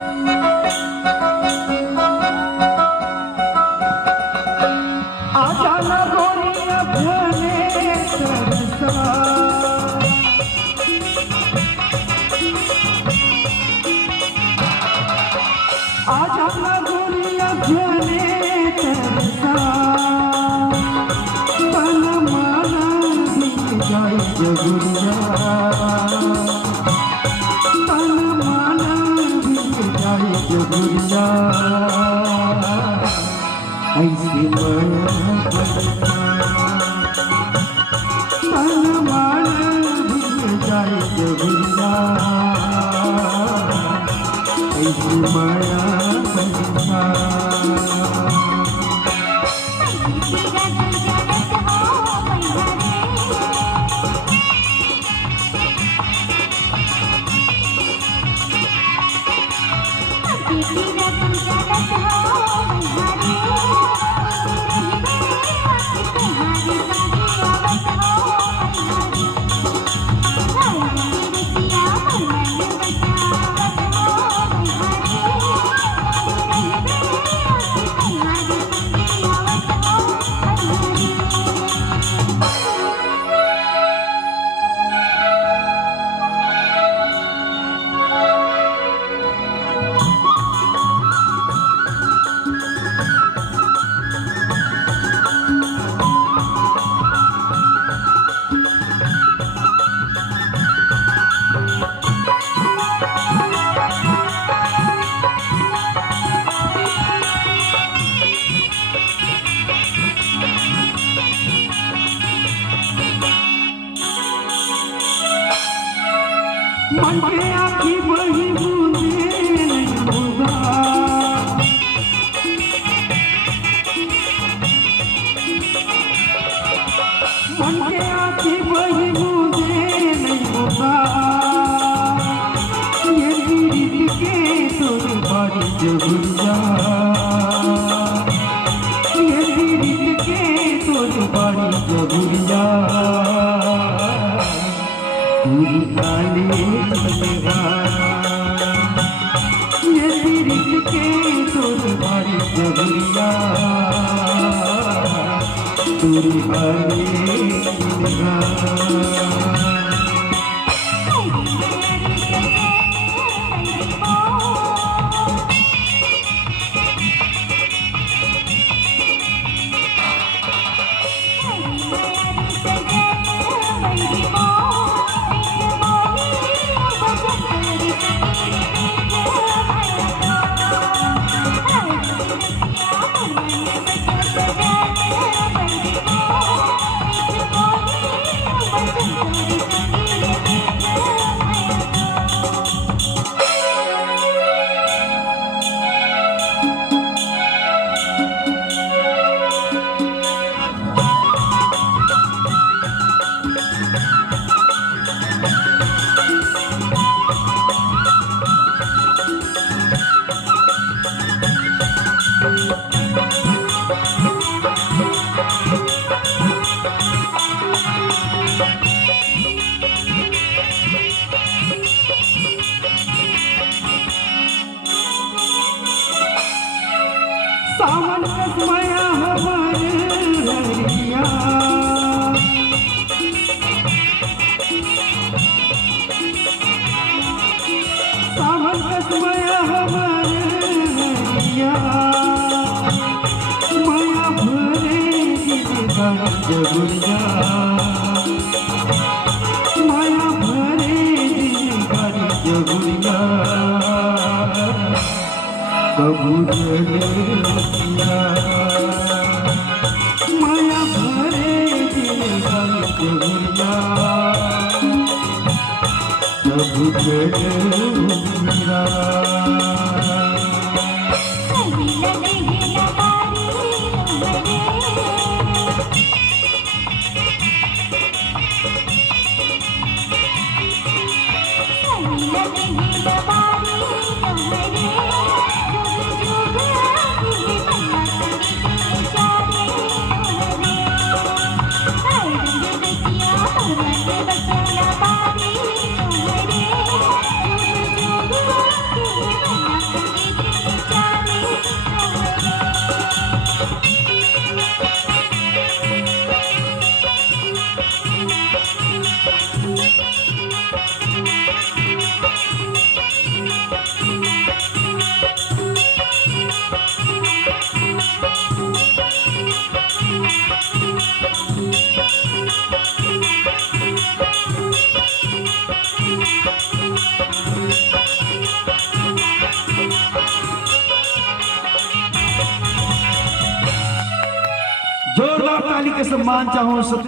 आजा ना गोरिया भले तरसा, आजा ना गोरिया भले तरसा, तन माना बिक जाए जगुरिया, तन माना बिक जाए जगुरिया, ऐसी माया बरसा, तन माना बिक जाए जगुरिया, ऐसी माया बरसा। मन के आँखी बही बूंदे नहीं होगा, मन के आँखी बही बूंदे नहीं होगा, ये रीत के तोरे बारी जगुरिया, ये रीत के तोरे बारी जगुरिया, पूरी काली बनेगा, ये रीत के तोरे बारी जगुरिया, पूरी काली बनेगा। सावन कसमया हमारे रहिया, सावन कसमया हमारे रहिया, माया भरे जिनका जगुरिया, माया भरे जिनका जगुरिया, कबू जगुरिया, माया भरे जिनका जगुरिया, कबू जगुरिया। बचला बारी तुम्हारे काली के सम्मान चाहो